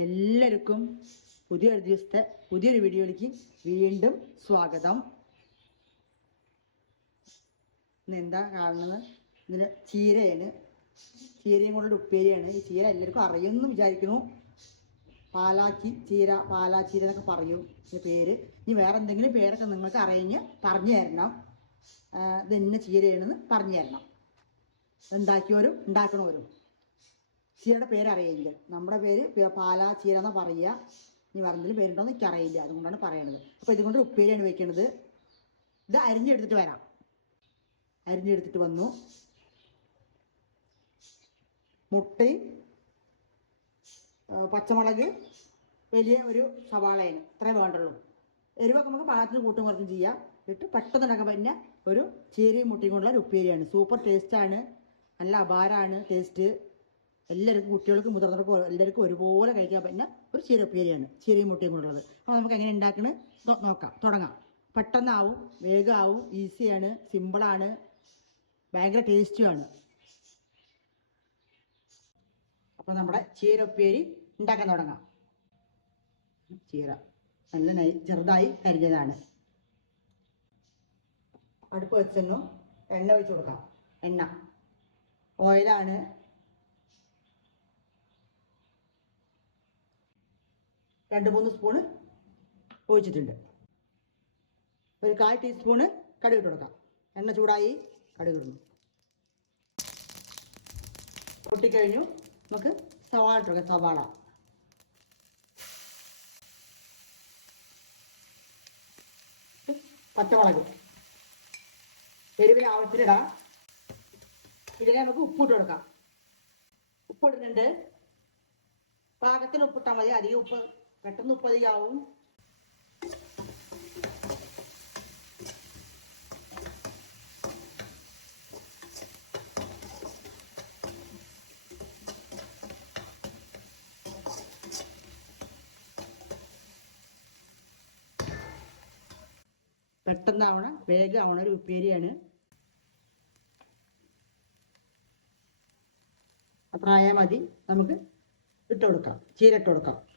എല്ലാവർക്കും പുതിയൊരു ദിവസത്തെ പുതിയൊരു വീഡിയോയിലേക്ക് വീണ്ടും സ്വാഗതം. ഇന്ന് എന്താ കാണുന്നത്? ഇതിന് ചീരയാണ്. ചീരയും കൊണ്ടുള്ള ഉപ്പേരിയാണ്. ഈ ചീര എല്ലാവർക്കും അറിയുമെന്ന് വിചാരിക്കുന്നു. പാലാച്ചി ചീര പാലാച്ചീര എന്നൊക്കെ പറയും. ഇതിന്റെ പേര്. ഇനി വേറെ എന്തെങ്കിലും പേരൊക്കെ നിങ്ങൾക്ക് അറിഞ്ഞ് പറഞ്ഞു തരണം. ഇതെന്നെ ചീരയാണെന്ന് പറഞ്ഞു തരണം. ഉണ്ടാക്കിയവരും ഉണ്ടാക്കണവരും. ചീരയുടെ പേര് അറിയില്ല നമ്മുടെ പേര് പാലാ ചീര എന്നാ പറയുക. ഇനി വേറെന്തെങ്കിലും പേരുണ്ടോ എന്ന് എനിക്കറിയില്ല. അതുകൊണ്ടാണ് പറയണത്. അപ്പോൾ ഇതുകൊണ്ട് ഉപ്പേരിയാണ് വെക്കുന്നത് ഇത് അരിഞ്ഞെടുത്തിട്ട് വരാം. അരിഞ്ഞെടുത്തിട്ട് വന്നു. മുട്ടയും പച്ചമുളക് വലിയ ഒരു സവാളയാണ്. ഇത്രേ വേണ്ടുള്ളൂ. എരിവൊക്കെ നമുക്ക് പാകത്തിന് കൂട്ടും കുറച്ചും ചെയ്യാം. ഇട്ട് പെട്ടെന്ന് ഉണ്ടാക്കാൻ പറ്റുന്ന ഒരു ചീരയും മുട്ടയും കൊണ്ടുള്ള ഒരു ഉപ്പേരിയാണ്. സൂപ്പർ ടേസ്റ്റാണ് നല്ല അപാരമാണ് ടേസ്റ്റ് എല്ലാവർക്കും കുട്ടികൾക്ക് മുതിർന്നവർക്കും എല്ലാവർക്കും ഒരുപോലെ കഴിക്കാൻ പറ്റുന്ന ഒരു ചീര ഉപ്പേരിയാണ് ചീരയും മുട്ടയും കൊണ്ടുള്ളത് അപ്പോൾ നമുക്ക് എങ്ങനെ ഉണ്ടാക്കണത് നോക്കാം. തുടങ്ങാം. പെട്ടെന്നാവും വേഗമാവും ഈസിയാണ് സിമ്പിളാണ് ഭയങ്കര ടേസ്റ്റുമാണ്. അപ്പോൾ നമ്മുടെ ചീരപ്പേരി ഉണ്ടാക്കാൻ തുടങ്ങാം. ചീര നല്ല നൈ ചെറുതായി കരിഞ്ഞതാണ്. അടുപ്പ് വെച്ചെന്നു എണ്ണ ഒഴിച്ചു കൊടുക്കാം. എണ്ണ. ഓയിലാണ് രണ്ട് മൂന്ന് സ്പൂണ് ഒഴിച്ചിട്ടുണ്ട്. ഒരു കാൽ ടീസ്പൂണ് കടുക് ഇട്ട് കൊടുക്കാം. എണ്ണ ചൂടായി കടുക് ഇടുന്നു. പൊട്ടിക്കഴിഞ്ഞു നമുക്ക് സവാള ഇട്ട് കൊടുക്കാം സവാള. പച്ചമുളക്. എരിവിന് ആവശ്യത്തിനിടാം. ഇതിനെ നമുക്ക് ഉപ്പിട്ട് കൊടുക്കാം. ഉപ്പിടുന്നുണ്ട് പാകത്തിന് ഉപ്പിട്ടാൽ മതി. അധികം ഉപ്പ് പെട്ടെന്ന് ഉപ്പതിയാവും. പെട്ടെന്നാവണം വേഗം വേഗമാവണ ഒരു ഉപ്പേരിയാണ്. അത്ര മതി. നമുക്ക് ഇട്ട് കൊടുക്കാം. ചീര കൊടുക്കാം.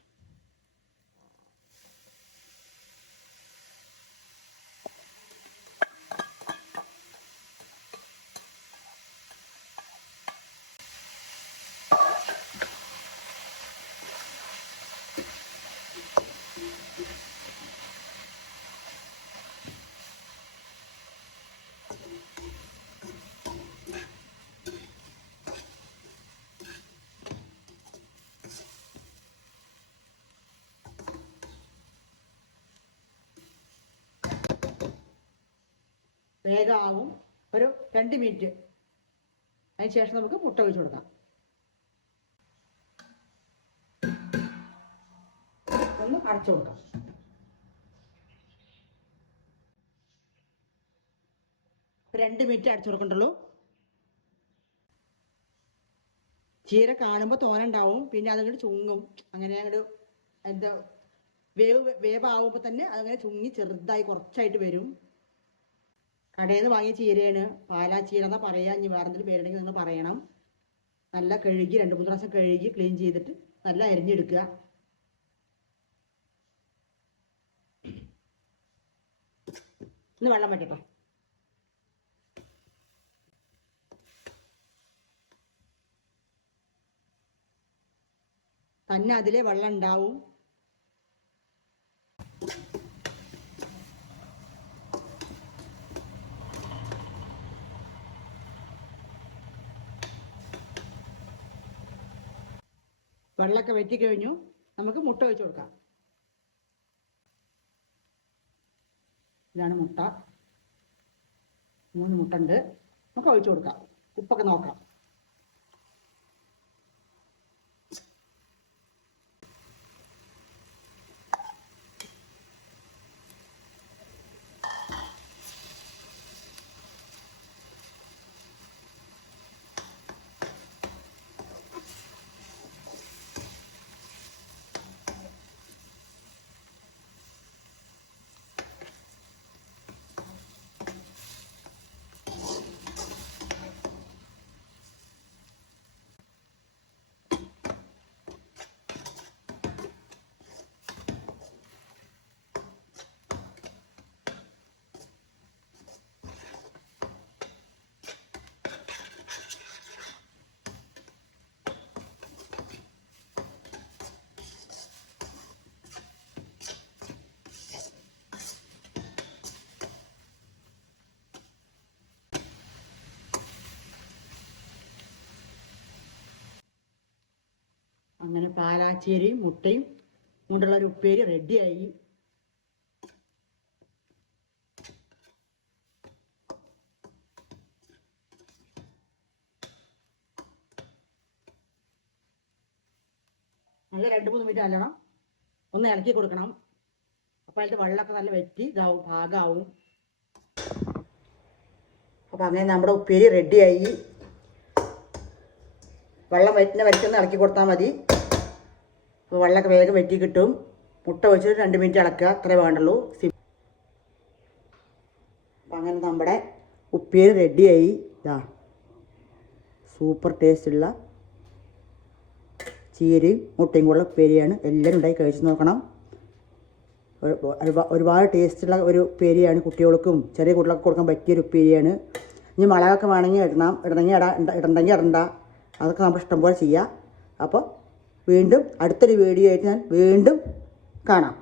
വേഗമാവും ഒരു രണ്ട് മിനിറ്റ്. അതിന് ശേഷം നമുക്ക് മുട്ട ഒഴിച്ചു കൊടുക്കാം. ഒന്ന് അടച്ചു കൊടുക്കാം. രണ്ട് മിനിറ്റ് അടച്ചു കൊടുക്കണ്ടുള്ളൂ. ചീര കാണുമ്പോൾ തോനുണ്ടാവും പിന്നെ അതങ്ങോട്ട് ചുങ്ങും. അങ്ങനെ അങ്ങോട്ട് എന്താ വേവ് വേവാകുമ്പോൾ തന്നെ അതങ്ങനെ ചുങ്ങി ചെറുതായി കുറച്ചായിട്ട് വരും. കടയിൽ നിന്ന് വാങ്ങിയ ചീരയാണ്. പാലാ ചീര എന്നാ പറയാ. ഇനി വേറെ എന്തെങ്കിലും പേരുണ്ടെങ്കിൽ നിങ്ങൾ പറയണം. നല്ല കഴുകി രണ്ട് മൂന്ന് പ്രാവശ്യം കഴുകി ക്ലീൻ ചെയ്തിട്ട് നല്ല അരിഞ്ഞെടുക്കുക. ഇന്ന് വെള്ളം പറ്റട്ടോ തന്നെ അതിലെ വെള്ളം ഉണ്ടാവും. വെള്ളമൊക്കെ വെറ്റി കഴിഞ്ഞു. നമുക്ക് മുട്ട ഒഴിച്ചു കൊടുക്കാം. ഇതാണ് മുട്ട. മൂന്ന് മുട്ട ഉണ്ട്. നമുക്ക് ഒഴിച്ചു കൊടുക്കാം. ഉപ്പൊക്കെ നോക്കാം. അങ്ങനെ പാലാച്ചേരിയും മുട്ടയും കൊണ്ടുള്ള ഒരു ഉപ്പേരി റെഡിയായി നല്ല രണ്ട് മൂന്ന് മിനിറ്റ് അല്ലണം. ഒന്ന് ഇളക്കി കൊടുക്കണം. അപ്പോൾ അതിന്റെ വെള്ളമൊക്കെ നല്ല വെറ്റി ഇതാവും പാകമാവും അപ്പോൾ അങ്ങനെ നമ്മുടെ ഉപ്പേരി റെഡിയായി വെള്ളം വറ്റുന്ന വരയ്ക്കൊന്ന് ഇളക്കി കൊടുത്താൽ മതി. അപ്പോൾ വെള്ളമൊക്കെ വേഗം വെറ്റി കിട്ടും. മുട്ട വെച്ചിട്ട് രണ്ട് മിനിറ്റ് ഇളക്കുക അത്രേ വേണ്ടുള്ളൂ. സി അപ്പം അങ്ങനെ നമ്മുടെ ഉപ്പേരി റെഡിയായി. ഇതാ സൂപ്പർ ടേസ്റ്റുള്ള ചീരയും മുട്ടയും കൂടെ ഉപ്പേരിയാണ്. എല്ലാവരും ഉണ്ടായി കഴിച്ച് നോക്കണം. ഒരു- ഒരുപാ- ഒരുപാട് ടേസ്റ്റുള്ള ഒരു ഉപ്പേരിയാണ് കുട്ടികൾക്കും ചെറിയ കുട്ടികൾക്ക് കൊടുക്കാൻ പറ്റിയൊരു ഉപ്പേരിയാണ്. ഇനി മുളകൊക്കെ വേണമെങ്കിൽ ഇടണം. ഇടണമെങ്കിൽ ഇട ഇട- ഇടണ്ടെങ്കിൽ ഇടണ്ട. അതൊക്കെ നമ്മൾ ഇഷ്ടം പോലെ ചെയ്യാം. അപ്പോൾ വീണ്ടും അടുത്തൊരു വീഡിയോ ആയിട്ട് ഞാൻ വീണ്ടും കാണാം.